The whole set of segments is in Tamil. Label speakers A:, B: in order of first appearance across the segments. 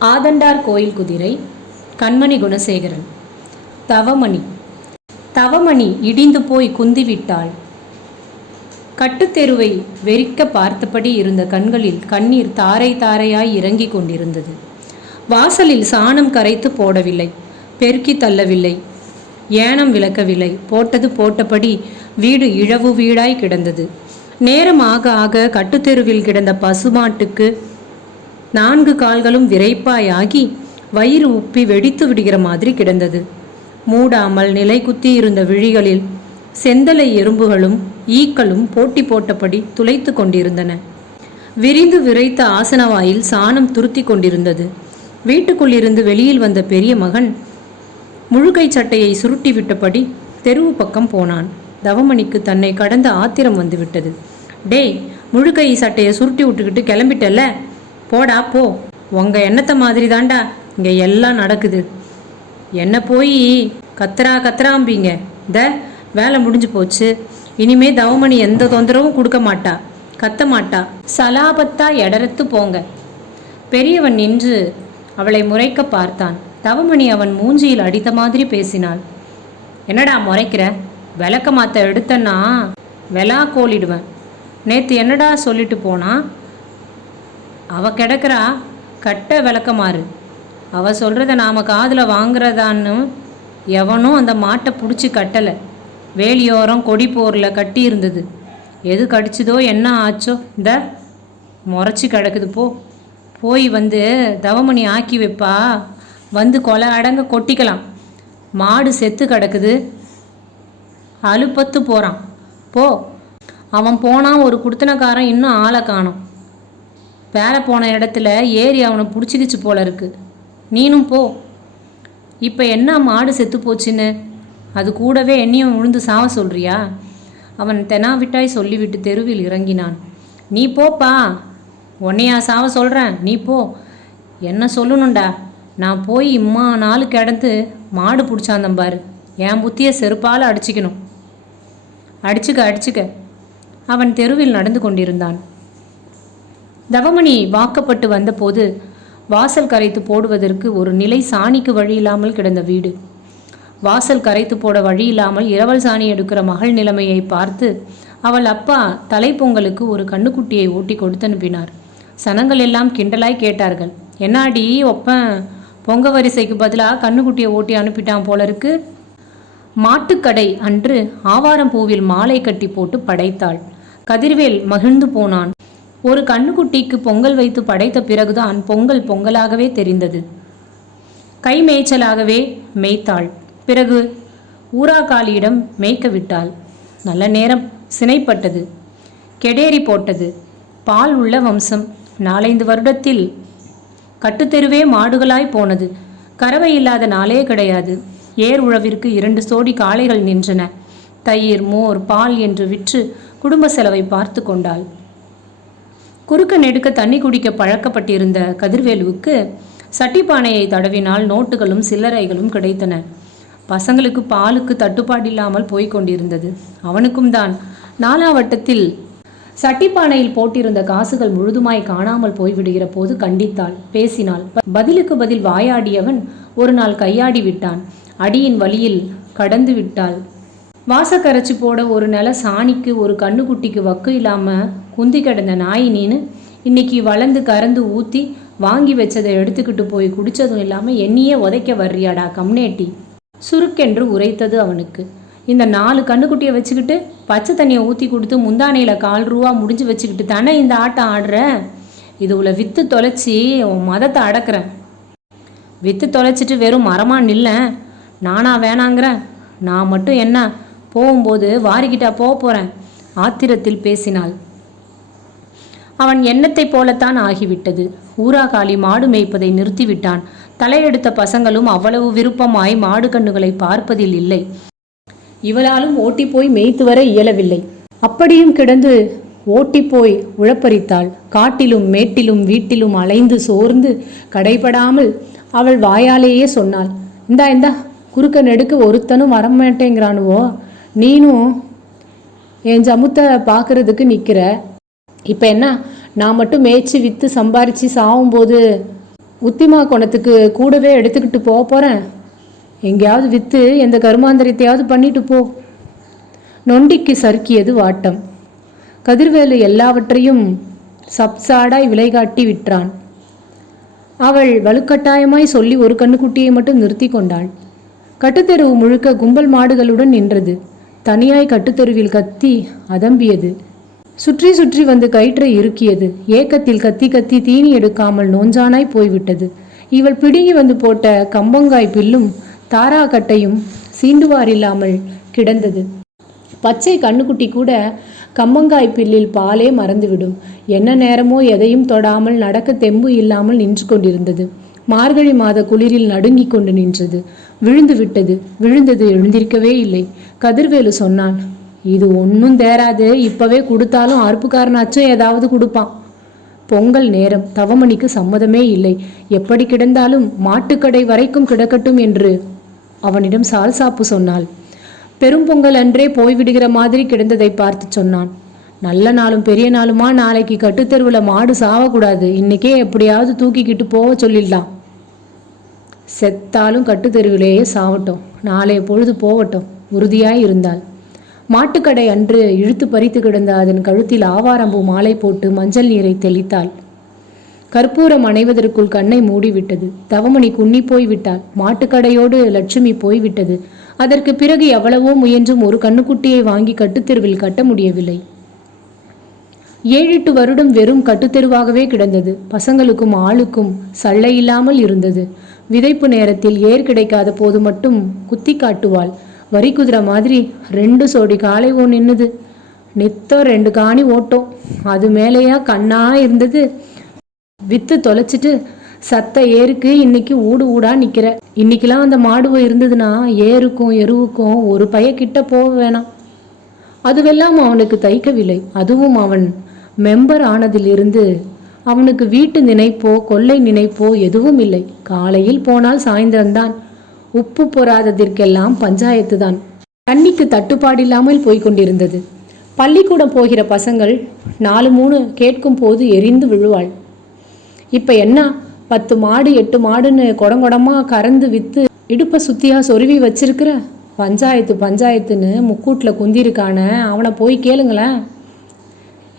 A: ஆதண்டார் கோயில் குதிரை கண்மணி குணசேகரன். தவமணி. தவமணி இடிந்து போய் குந்திவிட்டாள். கட்டுத்தெருவை வெறிக்க பார்த்தபடி இருந்த கண்களில் கண்ணீர் தாரை தாரையாய் இறங்கிக் கொண்டிருந்தது. வாசலில் சாணம் கரைத்து போடவில்லை பெருக்கி தள்ளவில்லை ஏனம் விளக்கவில்லை போட்டது போட்டபடி வீடு இழவு வீடாய் கிடந்தது. நேரம் ஆக ஆக கட்டுத்தெருவில் கிடந்த பசுமாட்டுக்கு நான்கு கால்களும் விரைப்பாயாகி வயிறு உப்பி வெடித்து விடுகிற மாதிரி கிடந்தது. மூடாமல் நிலை குத்தி இருந்த விழிகளில் செந்தலை எறும்புகளும் ஈக்களும் போட்டி போட்டபடி துளைத்து கொண்டிருந்தன. விரிந்து விரைத்த ஆசனவாயில் சாணம் துருத்தி கொண்டிருந்தது. வீட்டுக்குள்ளிருந்து வெளியில் வந்த பெரிய மகன் முழுகை சட்டையை சுருட்டி விட்டபடி தெருவு பக்கம் போனான். தவமணிக்கு தன்னை கடந்த ஆத்திரம் வந்துவிட்டது. டேய் முழுக்கை சட்டையை சுருட்டி விட்டுக்கிட்டு கிளம்பிட்டல்ல? போடா போ. உங்கள் எண்ணத்தை மாதிரி தாண்டா இங்கே எல்லாம் நடக்குது. என்ன போய் கத்துறா கத்துறாம்பிங்க த வேலை முடிஞ்சு போச்சு. இனிமே தவமணி எந்த தொந்தரவும் கொடுக்க மாட்டா கத்த மாட்டா. சலாபத்தா எடரத்து போங்க. பெரியவன் நின்று அவளை முறைக்க பார்த்தான். தவமணி அவன் மூஞ்சியில் அடித்த மாதிரி பேசினாள். என்னடா முறைக்கிற? விளக்க மாத்த எடுத்தன்னா வெலா கோலிடுவேன். நேற்று என்னடா சொல்லிட்டு போனா? அவள் கிடக்குறா கட்ட விளக்கமாறு அவள் சொல்கிறத நாம் காதில் வாங்குறதான்னு எவனும் அந்த மாட்டை பிடிச்சி கட்டலை. வேலியோரம் கொடி போரில் கட்டி இருந்தது. எது கடிச்சதோ என்ன ஆச்சோ இந்த முறைச்சி கிடக்குது போ. போய் வந்து தவமணி ஆக்கி வைப்பா. வந்து கொலை அடங்க கொட்டிக்கலாம். மாடு செத்து கிடக்குது. அலுப்பத்து போகிறான் போ. அவன் போனால் ஒரு குடுத்தனக்காரன் இன்னும் ஆளை காணோம். வேலை போன இடத்துல ஏறி அவனை பிடிச்சிக்கிச்சு போல இருக்கு. நீனும் போ. இப்போ என்ன மாடு செத்து போச்சுன்னு? அது கூடவே என்னையும் விழுந்து சாவ சொல்றியா? அவன் தெனாவிட்டாய் சொல்லிவிட்டு தெருவில் இறங்கினான். நீ போப்பா. உன்னையா சாவ சொல்கிறேன் நீ போ. என்ன சொல்லணும்டா? நான் போய் இம்மா நாள் கிடந்து மாடு பிடிச்சாந்தம் பாரு. என் புத்தியை செருப்பால் அடிச்சுக்கணும். அடிச்சுக்க அடிச்சுக்க. அவன் தெருவில் நடந்து கொண்டிருந்தான். தவமணி வாக்கப்பட்டு வந்தபோது வாசல் கரைத்து போடுவதற்கு ஒரு நிலை சாணிக்கு வழி இல்லாமல் கிடந்த வீடு. வாசல் கரைத்து போட வழி இல்லாமல் இரவல் சாணி எடுக்கிற மகள் நிலைமையை பார்த்து அவள் அப்பா தலைப்பொங்கலுக்கு ஒரு கண்ணுக்குட்டியை ஓட்டி கொடுத்து அனுப்பினார். சனங்கள் எல்லாம் கிண்டலாய் கேட்டார்கள். என்னாடி ஒப்பன்? பொங்க வரிசைக்கு பதிலாக கண்ணுக்குட்டியை ஓட்டி அனுப்பிட்டான் போல இருக்கு மாட்டுக்கடை அன்று ஆவாரம் பூவில் மாலை கட்டி போட்டு படைத்தாள். கதிர்வேல் மகிழ்ந்து போனான். ஒரு கண்ணுக்குட்டிக்கு பொங்கல் வைத்து படைத்த பிறகுதான் பொங்கல் பொங்கலாகவே தெரிந்தது. கை மேய்ச்சலாகவே மேய்த்தாள். பிறகு ஊராக்காளியிடம் மேய்க்க விட்டாள். நல்ல நேரம் சினைப்பட்டது. கெடேரி போட்டது. பால் உள்ள வம்சம். நாலைந்து வருடத்தில் கட்டுத்தெருவே மாடுகளாய் போனது. கறவை இல்லாத நாளே கிடையாது. ஏர் உழவிற்கு இரண்டு சோடி காளைகள் நின்றன. தயிர் மோர் பால் என்று விற்று குடும்ப செலவை பார்த்து கொண்டாள். குறுக்க நெடுக்க தண்ணி குடிக்க பழக்கப்பட்டிருந்த கதிர்வேலுவுக்கு சட்டிப்பானையை தடவினால் நோட்டுகளும் சில்லறைகளும் கிடைத்தன. பசங்களுக்கு பாலுக்கு தட்டுப்பாடில்லாமல் போய்க் கொண்டிருந்தது. அவனுக்கும் தான். நாலாவட்டத்தில் சட்டிப்பானையில் போட்டிருந்த காசுகள் முழுதுமாய் காணாமல் போய்விடுகிற போது கண்டித்தாள். பேசினாள். பதிலுக்கு பதில் வாயாடியவன் ஒரு நாள் கையாடி விட்டான். அடியின் வழியில் கடந்து விட்டாள். வாசக்கரைச்சி போட ஒரு நில சாணிக்கு ஒரு கண்ணுக்குட்டிக்கு வக்கு இல்லாமல் குந்தி கிடந்த நாய் இன்னைக்கு வளர்ந்து கறந்து ஊத்தி வாங்கி வச்சதை எடுத்துக்கிட்டு போய் குடிச்சதும் இல்லாம என்னையே உதைக்க வர்றியாடா கம்னேட்டி. சுருக்கென்று உரைத்தது அவனுக்கு. இந்த நாலு கண்ணுக்குட்டியை வச்சுக்கிட்டு பச்சை தண்ணியை ஊற்றி கொடுத்து முந்தானையில் கால் ரூபா முடிஞ்சு வச்சுக்கிட்டு தானே இந்த ஆட்டம் ஆடுற? இது உள்ள வித்து தொலைச்சி உன் மதத்தை அடக்குறேன் வித்து தொலைச்சிட்டு வெறும் மரமா நில்ல. நானா வேணாங்கிறேன் நான் மட்டும் என்ன? போகும்போது வாரிக்கிட்டா போக போகிறேன் ஆத்திரத்தில் பேசினாள். அவன் எண்ணத்தைப் போலத்தான் ஆகிவிட்டது. ஊராகாளி மாடு மேய்ப்பதை நிறுத்திவிட்டான். தலையெடுத்த பசங்களும் அவ்வளவு விருப்பமாய் மாடு கண்ணுகளை பார்ப்பதில் இல்லை. இவளாலும் ஓட்டி போய் மேய்த்து வர இயலவில்லை. அப்படியும் கிடந்து ஓட்டி போய் உழப்பறித்தாள். காட்டிலும் மேட்டிலும் வீட்டிலும் அலைந்து சோர்ந்து கடைபடாமல் அவள் வாயாலேயே சொன்னாள் இந்தா இந்தா குறுக்க நெடுக்க ஒருத்தனும் வரமாட்டேங்கிறானுவோ? நீனும் என் ஜமுத்தை பார்க்கறதுக்கு நிற்கிற இப்போ என்ன? நான் மட்டும் மேய்ச்சி விற்று சம்பாரித்து சாகும்போது உத்திமா குணத்துக்கு கூடவே எடுத்துக்கிட்டு போக போகிறேன் எங்கேயாவது விற்று எந்த கருமாந்திரத்தையாவது பண்ணிட்டு போ. நொண்டிக்கு சறுக்கியது வாட்டம். கதிர்வேலு எல்லாவற்றையும் சப்சாடாய் விலைகாட்டி விற்றான். அவள் வலுக்கட்டாயமாய் சொல்லி ஒரு கண்ணுக்குட்டியை மட்டும் நிறுத்தி கொண்டாள். கட்டுத்தெருவு முழுக்க கும்பல் மாடுகளுடன் நின்றது. தனியாய் கட்டுத்தெருவில் கத்தி அதம்பியது. சுற்றி சுற்றி வந்து கயிற்றை இறுக்கியது. ஏக்கத்தில் கத்தி கத்தி தீனி எடுக்காமல் நோஞ்சானாய் போய்விட்டது. இவள் பிடுங்கி வந்து போட்ட கம்பங்காய் பில்லும் தாராக்கட்டையும் சீண்டுவாரில்லாமல் கிடந்தது. பச்சை கண்ணுக்குட்டி கூட கம்மங்காய் பில்லில் பாலே மறந்துவிடும். என்ன நேரமோ எதையும் தொடாமல் நடக்க தெம்பு இல்லாமல் நின்று கொண்டிருந்தது. மார்கழி மாத குளிரில் நடுங்கிக் கொண்டு நின்றது. விழுந்து விட்டது. விழுந்தது எழுந்திருக்கவே இல்லை. கதிர்வேலு சொன்னான் இது ஒன்றும் தேராது. இப்போவே கொடுத்தாலும் அறுப்புக்காரனாச்சும் ஏதாவது கொடுப்பான். பொங்கல் நேரம். தவமணிக்கு சம்மதமே இல்லை. எப்படி கிடந்தாலும் மாட்டுக்கடை வரைக்கும் கிடக்கட்டும் என்று அவனிடம் சால்சாப்பு சொன்னாள். பெரும் பொங்கல் அன்றே போய்விடுகிற மாதிரி கிடந்ததை பார்த்து சொன்னான். நல்ல நாளும் பெரிய நாளுமா? நாளைக்கு கட்டுத்தெருவில் மாடு சாவக்கூடாது. இன்னைக்கே எப்படியாவது தூக்கிக்கிட்டு போக சொல்லிடலாம். செத்தாலும் கட்டுத்தெருவிலேயே சாவட்டும். நாளைய பொழுது போகட்டும். உறுதியாய் இருந்தாள். மாட்டுக்கடை அன்று இழுத்து பறித்து கிடந்த அதன் கழுத்தில் ஆவாரம்பூ மாலை போட்டு மஞ்சள் நீரை தெளித்தாள். கற்பூரம் அணைவதற்குள் கண்ணை மூடிவிட்டது. தவமணி குன்னி போய்விட்டாள். மாட்டுக்கடையோடு லட்சுமி போய்விட்டது. அதற்கு பிறகு எவ்வளவோ முயன்றும் ஒரு கண்ணுக்குட்டியை வாங்கி கட்டுத்தெருவில் கட்ட முடியவில்லை. ஏழெட்டு வருடம் வெறும் கட்டுத்தெருவாகவே கிடந்தது. பசங்களுக்கும் ஆளுக்கும் சள்ளை இல்லாமல் இருந்தது. விதைப்பு நேரத்தில் ஏர் கிடைக்காத போது மட்டும் குத்தி காட்டுவாள். வரி குதிரை மாதிரி ரெண்டு சோடி காலை ஓ நின்னுது. நித்தம் ரெண்டு காணி ஓட்டும். அது மேலேயா கண்ணா இருந்தது. வித்து தொலைச்சிட்டு சத்த ஏருக்கு இன்னைக்கு ஊடு ஊடா நிக்கிற. இன்னைக்கெல்லாம் அந்த மாடுவ இருந்ததுன்னா ஏருக்கும் எருவுக்கும் ஒரு பைய கிட்ட போக வேணாம். அதுவெல்லாம் அவனுக்கு தைக்கவில்லை. அதுவும் அவன் மெம்பர் ஆனதிலிருந்து அவனுக்கு வீட்டு நினைப்போ கொள்ளை நினைப்போ எதுவும் இல்லை. காலையில் போனால் சாயந்தரம்தான். உப்பு பொறாததற்கெல்லாம் பஞ்சாயத்து தான் தண்ணிக்கு தட்டுப்பாடில்லாமல் போய்க்கொண்டிருந்தது. பள்ளிக்கூடம் போகிற பசங்கள் நாலு மூணு கேட்கும் போது எரிந்து விழுவாள். இப்போ என்ன? பத்து மாடு எட்டு மாடுன்னு குடங்குடமா கறந்து விற்று இடுப்பை சுத்தியா சொருவி வச்சிருக்கிற? பஞ்சாயத்து பஞ்சாயத்துன்னு முக்கூட்டில் குந்திருக்கான அவனை போய் கேளுங்களேன்.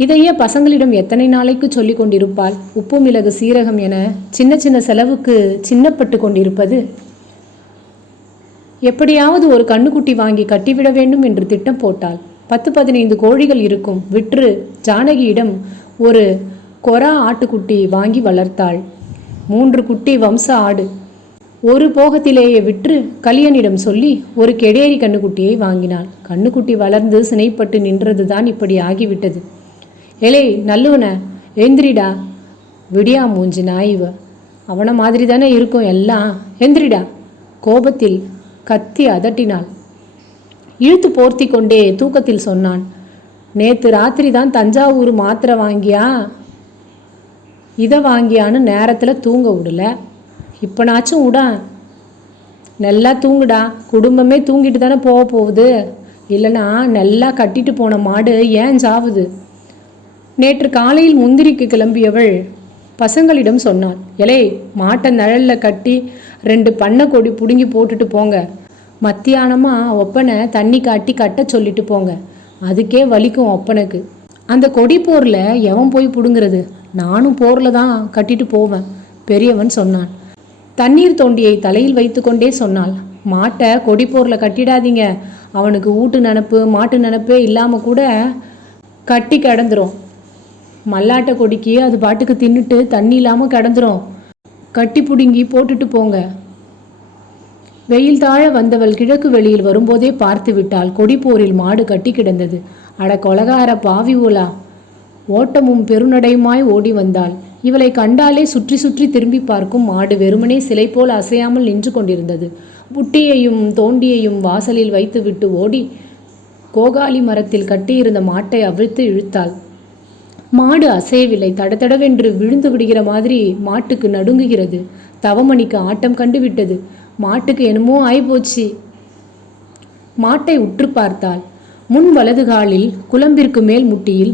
A: இதையே பசங்களிடம் எத்தனை நாளைக்கு சொல்லி கொண்டிருப்பாள்? உப்பு மிளகு சீரகம் என சின்ன சின்ன செலவுக்கு சின்னப்பட்டு கொண்டிருப்பது. எப்படியாவது ஒரு கண்ணுக்குட்டி வாங்கி கட்டிவிட வேண்டும் என்று திட்டம் போட்டாள் பத்து பதினைந்து கோழிகள் இருக்கும். விற்று ஜானகியிடம் ஒரு கொரா ஆட்டுக்குட்டி வாங்கி வளர்த்தாள். மூன்று குட்டி வம்ச ஆடு. ஒரு போகத்திலேயே விற்று கலியனிடம் சொல்லி ஒரு கெடேரி கண்ணுக்குட்டியை வாங்கினாள். கண்ணுக்குட்டி வளர்ந்து சினைப்பட்டு நின்றதுதான் இப்படி ஆகிவிட்டது. எலே நல்லுவன எந்திரிடா. விடியா மூஞ்சி நாய்வ அவனை மாதிரி தானே இருக்கும் எல்லாம். எந்திரிடா. கோபத்தில் கத்தி அதட்டினாள். இழுத்து போர்த்தி கொண்டே தூக்கத்தில் சொன்னான் நேற்று ராத்திரி தான் தஞ்சாவூர் மாத்திரை வாங்கியா? இதை வாங்கியான்னு நேரத்தில் தூங்க விடல. இப்போனாச்சும் விடா நல்லா தூங்குடா. குடும்பமே தூங்கிட்டு தானே போக போகுது. இல்லைனா நல்லா கட்டிட்டு போன மாடு ஏன் சாவுது? நேற்று காலையில் முந்திரிக்கு கிளம்பியவள் பசங்களிடம் சொன்னான் எலே மாட்டை நிழல்ல கட்டி ரெண்டு பண்ணை கொடி பிடுங்கி போட்டுட்டு போங்க. மத்தியானமா ஒப்பனை தண்ணி காட்டி கட்ட சொல்லிட்டு போங்க. அதுக்கே வலிக்கும் ஒப்பனுக்கு. அந்த கொடி போரில் எவன் போய் பிடுங்கிறது? நானும் போரில் தான் கட்டிட்டு போவேன் பெரியவன் சொன்னான். தண்ணீர் தொண்டியை தலையில் வைத்துக்கொண்டே சொன்னாள் மாட்டை கொடி போரில் கட்டிடாதீங்க. அவனுக்கு ஊட்டு நினப்பு மாட்டு நினப்பே இல்லாமல் கூட கட்டி கிடந்துரும். மல்லாட்டை கொடிக்கு அது பாட்டுக்கு தின்னுட்டு தண்ணி இல்லாமல் கிடந்துரும். கட்டி பிடுங்கி போட்டுட்டு போங்க. வெயில் தாழ வந்தவள் கிழக்கு வெளியில் வரும்போதே பார்த்து விட்டாள் கொடிப்போரில் மாடு கட்டி கிடந்தது. அட கொலகார பாவி உலா ஓட்டமும் பெருநடையுமாய் ஓடி வந்தாள். இவளை கண்டாலே சுற்றி சுற்றி திரும்பி பார்க்கும் மாடு வெறுமனே சிலை போல் அசையாமல் நின்று கொண்டிருந்தது. புட்டியையும் தோண்டியையும் வாசலில் வைத்துவிட்டு ஓடி கோகாலி மரத்தில் கட்டியிருந்த மாட்டை அவிழ்த்து இழுத்தாள். மாடு அசையவில்லை. தடதடவென்று விழுந்து விடுகிற மாதிரி மாட்டுக்கு நடுங்குகிறது. தவமணிக்கு ஆட்டம் கண்டு விட்டது மாட்டுக்கு என்னமோ ஆயிப்போச்சு. மாட்டை உற்று பார்த்தாள். முன் வலது காலில் குழம்பிற்கு மேல் முட்டியில்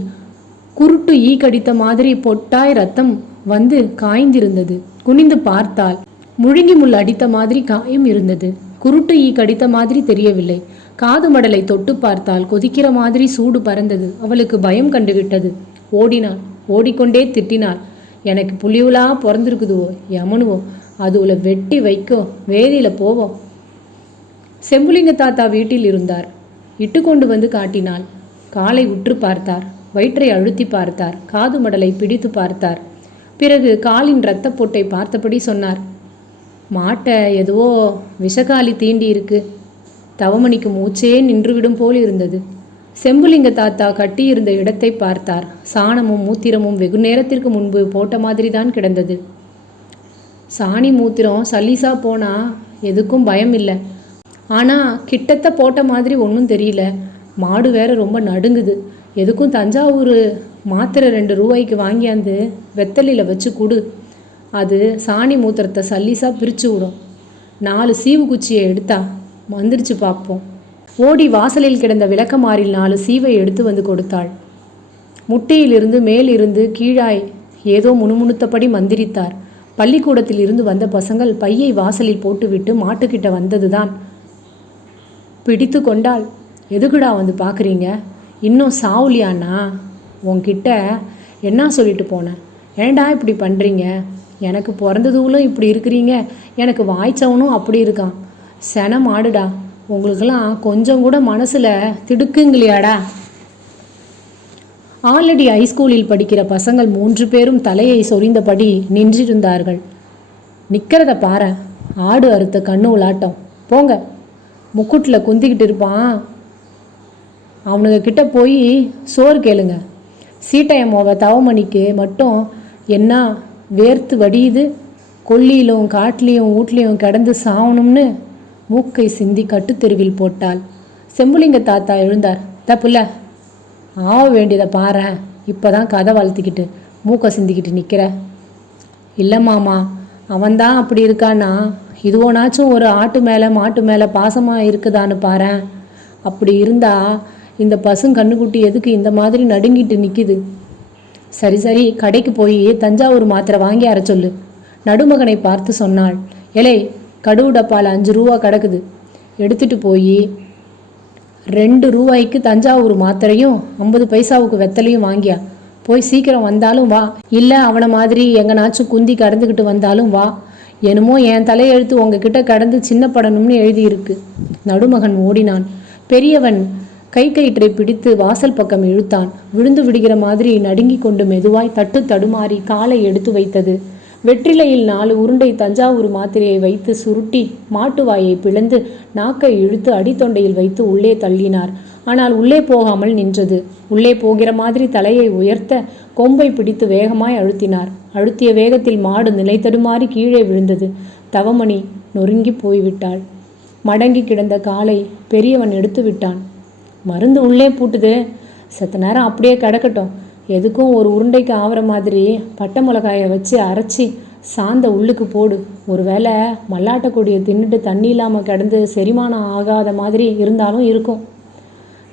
A: குருட்டு ஈ கடித்த மாதிரி பொட்டாய் ரத்தம் வந்து காய்ந்திருந்தது. குனிந்து பார்த்தால் முழுங்கி முள் அடித்த மாதிரி காயம் இருந்தது. குருட்டு ஈ கடித்த மாதிரி தெரியவில்லை. காது மடலை தொட்டு பார்த்தால் கொதிக்கிற மாதிரி சூடு பறந்தது. அவளுக்கு பயம் கண்டுவிட்டது. ஓடினாள் ஓடிக்கொண்டே திட்டினாள் எனக்கு புலியுலா பிறந்திருக்குதுவோ யமனுவோ அதுல வெட்டி வைக்கோ வேதியில போவோம் செம்புலிங்க தாத்தா வீட்டில் இருந்தார். இட்டு கொண்டு வந்து காட்டினாள். காலை உற்று பார்த்தார். வயிற்றை அழுத்தி பார்த்தார். காது மடலை பிடித்து பார்த்தார். பிறகு காலின் இரத்த பொட்டை பார்த்தபடி சொன்னார். மாட்டை எதுவோ விஷகாலி தீண்டி இருக்கு தவமணிக்கு மூச்சே நின்றுவிடும் போல் இருந்தது செம்புலிங்க தாத்தா கட்டியிருந்த இடத்தை பார்த்தார். சாணமும் மூத்திரமும் வெகு நேரத்திற்கு முன்பு போட்ட மாதிரி தான் கிடந்தது. சாணி மூத்திரம் சலீசா போனா எதுக்கும் பயம் இல்லை ஆனால் கிட்டத்த போட்ட மாதிரி ஒன்றும் தெரியல. மாடு வேற ரொம்ப நடுங்குது. எதுக்கும் தஞ்சாவூர் மாத்திரை ரெண்டு ரூபாய்க்கு வாங்கியாந்து வெத்தலையில் வச்சு கொடு. அது சாணி மூத்திரத்தை சல்லீஸா பிரித்து விடும். நாலு சீவு குச்சியை எடுத்தா. வந்துருச்சு பார்ப்போம் ஓடி வாசலில் கிடந்த விளக்கமாறில் நாலு சீவை எடுத்து வந்து கொடுத்தாள். முட்டையிலிருந்து மேலிருந்து கீழாய் ஏதோ முணுமுணுத்தபடி மந்திரித்தார். பள்ளிக்கூடத்தில் இருந்து வந்த பசங்கள் பையை வாசலில் போட்டுவிட்டு மாட்டுக்கிட்ட வந்ததுதான். பிடித்து கொண்டால் எதுக்குடா வந்து பார்க்குறீங்க இன்னும் சாவுலியாண்ணா? உன்கிட்ட என்ன சொல்லிட்டு போனேன் ஏன்டா இப்படி பண்ணுறீங்க எனக்கு பிறந்ததுகளும் இப்படி இருக்கிறீங்க. எனக்கு வாய்ச்சவனும் அப்படி இருக்கான். சென மாடுடா. உங்களுக்கெல்லாம் கொஞ்சம் கூட மனசில் திடுக்குங்களையாடா ஆல்ரெடி ஹைஸ்கூலில் படிக்கிற பசங்கள் மூன்று பேரும் தலையை சொரிந்தபடி நின்றிருந்தார்கள். நிற்கிறத பாரு ஆடு அறுத்த கண்ணு உலாட்டம். போங்க. முக்குட்டில் குந்திக்கிட்டு இருப்பான். அவனுங்க கிட்ட போய் சோறு கேளுங்க. சீட்டையம்மோவ தவமணிக்கு மட்டும் என்ன வேர்த்து வடியுது? கொல்லியிலும் காட்டிலையும் வீட்லேயும் கிடந்து சாவணும்னு மூக்கை சிந்தி கட்டுத்தெருவில் போட்டாள். செம்புலிங்க தாத்தா எழுந்தார். தப்புல ஆக வேண்டியதை பாரேன் இப்போ தான் கதை வளர்த்திக்கிட்டு மூக்கை சிந்திக்கிட்டு நிற்கிற இல்லை மாமா அவன்தான் அப்படி இருக்கானா இதுவோனாச்சும் ஒரு ஆட்டு மேலே மாட்டு மேலே பாசமாக இருக்குதான்னு பாரேன் அப்படி இருந்தா இந்த பசுங்கண்ணுக்குட்டி எதுக்கு இந்த மாதிரி நடுங்கிட்டு நிற்கிது சரி சரி கடைக்கு போய் தஞ்சாவூர் மாத்திரை வாங்கி அர சொல்லு. நடுமகனை பார்த்து சொன்னாள். எலே கடுவு டப்பாவில் அஞ்சு ரூபா கிடக்குது. எடுத்துட்டு போய் ரெண்டு ரூபாய்க்கு தஞ்சாவூர் மாத்திரையும் ஐம்பது பைசாவுக்கு வெத்தலையும் வாங்கியா. போய் சீக்கிரம் வந்தாலும் வா. இல்லை அவனை மாதிரி எங்கனாச்சும் குந்தி கடந்துக்கிட்டு வந்தாலும் வா. என்னமோ என் தலையெழுத்து உங்ககிட்ட கடந்து சின்னப்படணும்னு எழுதியிருக்கு. நடுமகன் ஓடினான். பெரியவன் கை கயிற்றை பிடித்து வாசல் பக்கம் இழுத்தான். விழுந்து விடுகிற மாதிரி நடுங்கிக் கொண்டு மெதுவாய் தட்டு தடுமாறி காலை எடுத்து வைத்தது. வெற்றிலையில் நாலு உருண்டை தஞ்சாவூர் மாத்திரையை வைத்து சுருட்டி மாட்டு வாயை பிளந்து நாக்கை இழுத்து அடித்தொண்டையில் வைத்து உள்ளே தள்ளினார். ஆனால் உள்ளே போகாமல் நின்றது. உள்ளே போகிற மாதிரி தலையை உயர்த்த கொம்பை பிடித்து வேகமாய் அழுத்தினார். அழுத்திய வேகத்தில் மாடு நிலை தடுமாறி கீழே விழுந்தது. தவமணி நொறுங்கி போய்விட்டாள். மடங்கி கிடந்த காலை பெரியவன் எடுத்து விட்டான் மருந்து உள்ளே பூட்டுது. செத்த நேரம் அப்படியே கிடக்கட்டும். எதுக்கும் ஒரு உருண்டைக்கு ஆவற மாதிரி பட்டை மிளகாயை வச்சு அரைச்சி சாந்த உள்ளுக்கு போடு. ஒருவேளை மல்லாட்டை கொடியை தின்னுட்டு தண்ணி இல்லாமல் கிடந்து செரிமானம் ஆகாத மாதிரி இருந்தாலும் இருக்கும்.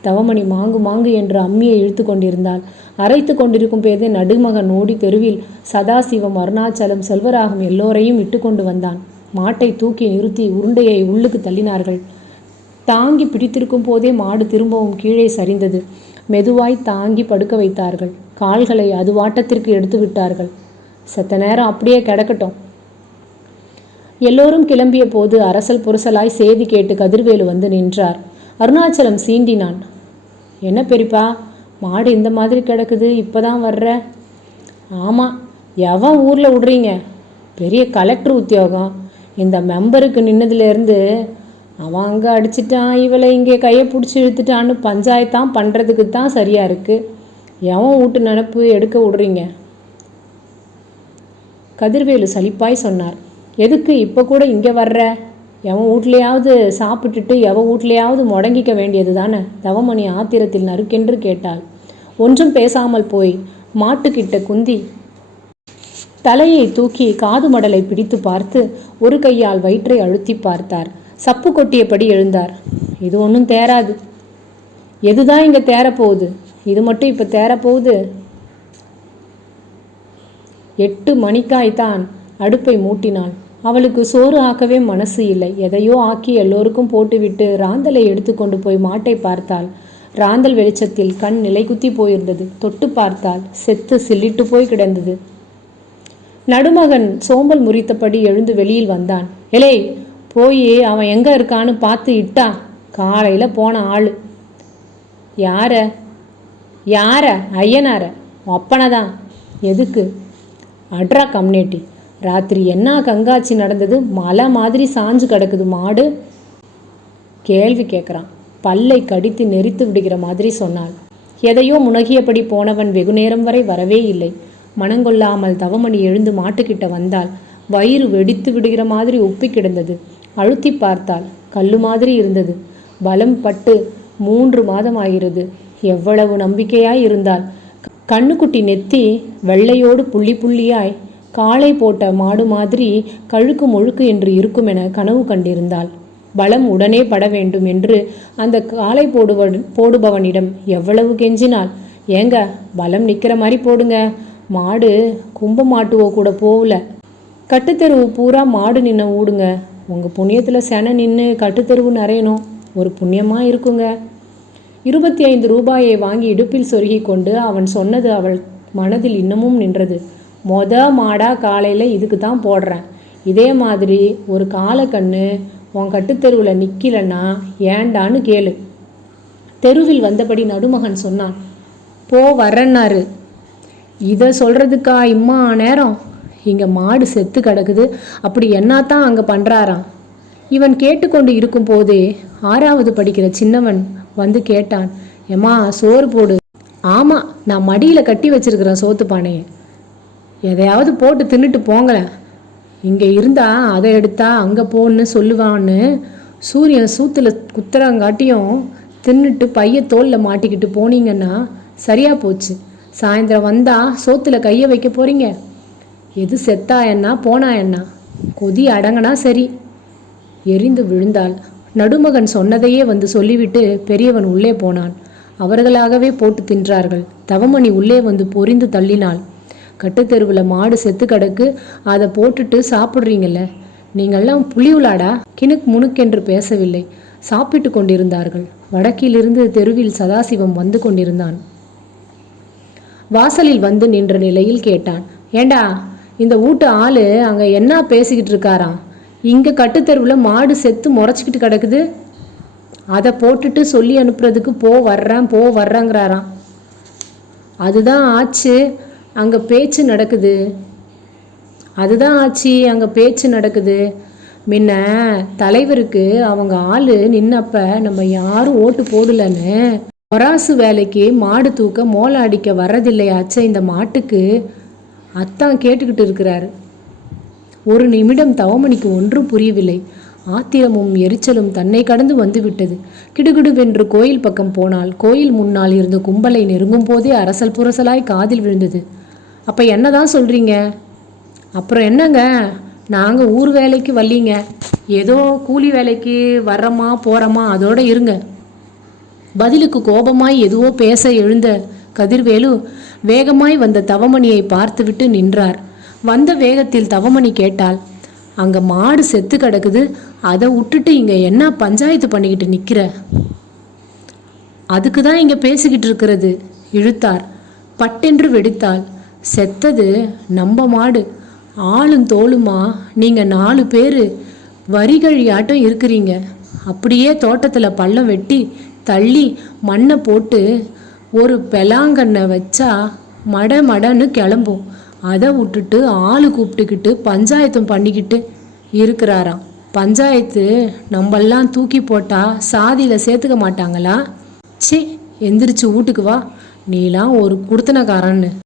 A: தவமணி மாங்கு மாங்கு என்று அம்மியை இழுத்து கொண்டிருந்தாள். அரைத்து கொண்டிருக்கும் பேதே நடுமகன் ஓடி தெருவில் சதாசிவம் அருணாச்சலம் செல்வராகம் எல்லோரையும் இட்டு கொண்டு வந்தான். மாட்டை தூக்கி நிறுத்தி உருண்டையை உள்ளுக்கு தள்ளினார்கள். தாங்கி பிடித்திருக்கும் போதே மாடு திரும்பவும் கீழே சரிந்தது. மெதுவாய் தாங்கி படுக்க வைத்தார்கள். கால்களை அது வாட்டத்திற்கு எடுத்து விட்டார்கள். செத்த நேரம் அப்படியே கிடக்கட்டும். எல்லோரும் கிளம்பிய போது அரசல் புரசலாய் செய்தி கேட்டு கதிர்வேலு வந்து நின்றார். அருணாச்சலம் சீண்டினான். என்ன பெரியப்பா மாடு இந்த மாதிரி கிடக்குது இப்போதான் வர்ற? ஆமாம் எவன் ஊரில் விடுறீங்க பெரிய கலெக்டர் உத்தியோகம். இந்த மெம்பருக்கு நின்னதுலேருந்து அவன் அங்கே அடிச்சிட்டான் இவளை இங்கே கையை பிடிச்சி இழுத்துட்டான்னு பஞ்சாயத்தான் பண்ணுறதுக்கு தான் சரியாக இருக்குது எவன் வீட்டு நினப்பு எடுக்க விடுறீங்க? கதிர்வேலு சலிப்பாய் சொன்னார். எதுக்கு இப்போ கூட இங்கே வர்ற? எவன் வீட்லையாவது சாப்பிட்டுட்டு எவன் வீட்லையாவது முடங்கிக்க வேண்டியது தானே தவமணி ஆத்திரத்தில் நறுக்கென்று கேட்டாள். ஒன்றும் பேசாமல் போய் மாட்டுக்கிட்ட குந்தி தலையை தூக்கி காது மடலை பிடித்து பார்த்து ஒரு கையால் வயிற்றை அழுத்தி பார்த்தார். சப்பு கொட்டியபடி எழுந்தார். இது ஒன்றும் தேராது. எதுதான் இங்கே தேரப்போகுது? இது மட்டும் இப்போ தேரப்போகுது எட்டு மணிக்காய்த்தான் அடுப்பை மூட்டினாள். அவளுக்கு சோறு ஆக்கவே மனசு இல்லை. எதையோ ஆக்கி எல்லோருக்கும் போட்டுவிட்டு ராந்தலை எடுத்துக்கொண்டு போய் மாட்டை பார்த்தாள். ராந்தல் வெளிச்சத்தில் கண் நிலைகுத்தி போயிருந்தது. தொட்டு பார்த்தால் செத்து சில்லிட்டு போய் கிடந்தது. நடுமகன் சோம்பல் முறித்தபடி எழுந்து வெளியில் வந்தான். எலே போய் அவன் எங்க இருக்கான்னு பார்த்து இட்டா. காலையில போன ஆள். யார? யார? ஐயனார. ஒப்பனை தான் எதுக்கு? அட்ரா கம்யூனிட்டி ராத்திரி என்ன கங்காச்சி நடந்தது? மலை மாதிரி சாஞ்சு கிடக்குது மாடு. கேள்வி கேட்குறான் பல்லை கடித்து நெரித்து விடுகிற மாதிரி சொன்னாள். எதையோ முனகியபடி போனவன் வெகுநேரம் வரை வரவே இல்லை. மனங்கொள்ளாமல் தவமணி எழுந்து மாட்டுக்கிட்ட வந்தால் வயிறு வெடித்து விடுகிற மாதிரி உப்பி கிடந்தது. அழுத்தி பார்த்தால் கல்லு மாதிரி இருந்தது. பலம் பட்டு மூன்று மாதம் ஆகிறது. எவ்வளவு நம்பிக்கையாய் இருந்தாள் கண்ணுக்குட்டி நெத்தி வெள்ளையோடு புள்ளி புள்ளியாய் காளை போட்ட மாடு மாதிரி கழுக்கு முழுக்கு என்று இருக்குமென கனவு கண்டிருந்தாள். பலம் உடனே பட வேண்டும் என்று அந்த காளை போடுவன் போடுபவனிடம் எவ்வளவு கெஞ்சினாள். ஏங்க பலம் நிற்கிற மாதிரி போடுங்க. மாடு கும்ப மாட்டுவோ கூட போகல. கட்டுத்தெருவு பூரா மாடு நின்ன ஊடுங்க. உங்கள் புண்ணியத்தில் செனை நின்று கட்டுத்தெருவு நிறையணும் ஒரு புண்ணியமாக இருக்குங்க. இருபத்தி ஐந்து ரூபாயை வாங்கி இடுப்பில் சொருகி கொண்டு அவன் சொன்னது அவள் மனதில் இன்னமும் நின்றது. மொத மாடா காலையில் இதுக்கு தான் போடுறேன். இதே மாதிரி ஒரு காலக்கண்ணு உன் கட்டுத்தெருவில் நிற்கலன்னா ஏண்டான்னு கேளு. தெருவில் வந்தபடி நடுமகன் சொன்னான் போ வரன்னாரு இதை சொல்கிறதுக்கா இம்மா நேரம்? இங்கே மாடு செத்து கிடக்குது. அப்படி என்னத்தான் அங்கே பண்ணுறாராம் இவன் கேட்டுக்கொண்டு இருக்கும்போதே ஆறாவது படிக்கிற சின்னவன் வந்து கேட்டான் ஏம்மா சோறு போடு. ஆமாம் நான் மடியில் கட்டி வச்சிருக்கிறேன் சோத்து பானையை. எதையாவது போட்டு தின்னுட்டு போங்களேன். இங்கே இருந்தா அதை எடுத்தா அங்கே போன்னு சொல்லுவான்னு சூரியன் சூத்தில் குத்துறங்காட்டியும் தின்னுட்டு பைய தோலில் மாட்டிக்கிட்டு போனீங்கன்னா சரியாக போச்சு. சாயந்தரம் வந்தால் சோத்தில் கையை வைக்க போகிறீங்க எது செத்தா என்ன போனா என்ன? கொதி அடங்கினா சரி. எரிந்து விழுந்தாள். நடுமகன் சொன்னதையே வந்து சொல்லிவிட்டு பெரியவன் உள்ளே போனான். அவர்களாகவே போட்டு தின்றார்கள். தவமணி உள்ளே வந்து பொரிந்து தள்ளினாள். கட்டுத்தெருவில் மாடு செத்து கிடக்கு. அதை போட்டுட்டு சாப்பிட்றீங்கல்ல? நீங்கள்லாம் புலி உலாடா கிணுக் முணுக்கென்று பேசவில்லை. சாப்பிட்டு கொண்டிருந்தார்கள். வடக்கிலிருந்து தெருவில் சதாசிவம் வந்து கொண்டிருந்தான். வாசலில் வந்து நின்ற நிலையில் கேட்டான். ஏண்டா இந்த வீட்டு ஆளு அங்கே என்ன பேசிக்கிட்டு இருக்காராம்? இங்கே கட்டுத்தெருவில் மாடு செத்து முறைச்சிக்கிட்டு கிடக்குது. அதை போட்டுட்டு சொல்லி அனுப்புறதுக்கு போ வர்றேன் போ வர்றேங்கிறாராம். அதுதான் ஆச்சு. அங்கே பேச்சு நடக்குது. அதுதான் ஆச்சு. அங்கே பேச்சு நடக்குது. முன்ன தலைவருக்கு அவங்க ஆள் நின்னப்ப நம்ம யாரும் ஓட்டு போடலன்னு பொராசு வேலைக்கு மாடு தூக்க மோளம் அடிக்க வர்றதில்லையாச்சே இந்த மாட்டுக்கு. அத்தான் கேட்டுக்கிட்டு இருக்கிறாரு. ஒரு நிமிடம் தவமணிக்கு ஒன்றும் புரியவில்லை. ஆத்திரமும் எரிச்சலும் தன்னை கடந்து வந்துவிட்டது. கிடுகிடுவென்று கோயில் பக்கம் போனால் கோயில் முன்னால் இருந்த கும்பலை நெருங்கும் போதே அரசல் புரசலாய் காதில் விழுந்தது. அப்ப என்னதான் சொல்றீங்க? அப்புறம் என்னங்க? நாங்கள் ஊர் வேலைக்கு வரலீங்க ஏதோ கூலி வேலைக்கு வர்றோமா போகிறோமா அதோட இருங்க. பதிலுக்கு கோபமாய் எதுவோ பேச எழுந்த கதிர்வேலு வேகமாய் வந்த தவமணியை பார்த்துவிட்டு நின்றார். வந்த வேகத்தில் தவமணி கேட்டாள் அங்க மாடு செத்து கிடக்குது அதை விட்டுட்டு இங்க என்ன பஞ்சாயத்து பண்ணிக்கிட்டு நிக்கிற? அதுக்கு தான் இங்க பேசிக்கிட்டு இருக்கிறது இழுத்தார். பட்டென்று வெடித்தாள். செத்தது நம்ம மாடு. ஆளும் தோளுமா? நீங்க நாலு பேரு வரிகழியாட்டம் இருக்கிறீங்க. அப்படியே தோட்டத்துல பள்ளம் வெட்டி தள்ளி மண்ணை போட்டு ஒரு பெலாங்கண்ணை வச்சா மட மடன்னு கிளம்பும். அதை விட்டுட்டு ஆள் கூப்பிட்டுக்கிட்டு பஞ்சாயத்தும் பண்ணிக்கிட்டு இருக்கிறாராம். பஞ்சாயத்து நம்மெல்லாம் தூக்கி போட்டால் சாதியில் சேர்த்துக்க மாட்டாங்களா? ச்சே எந்திரிச்சு வீட்டுக்கு வா. நீலாம் ஒரு குடுத்தனக்காரன்னு.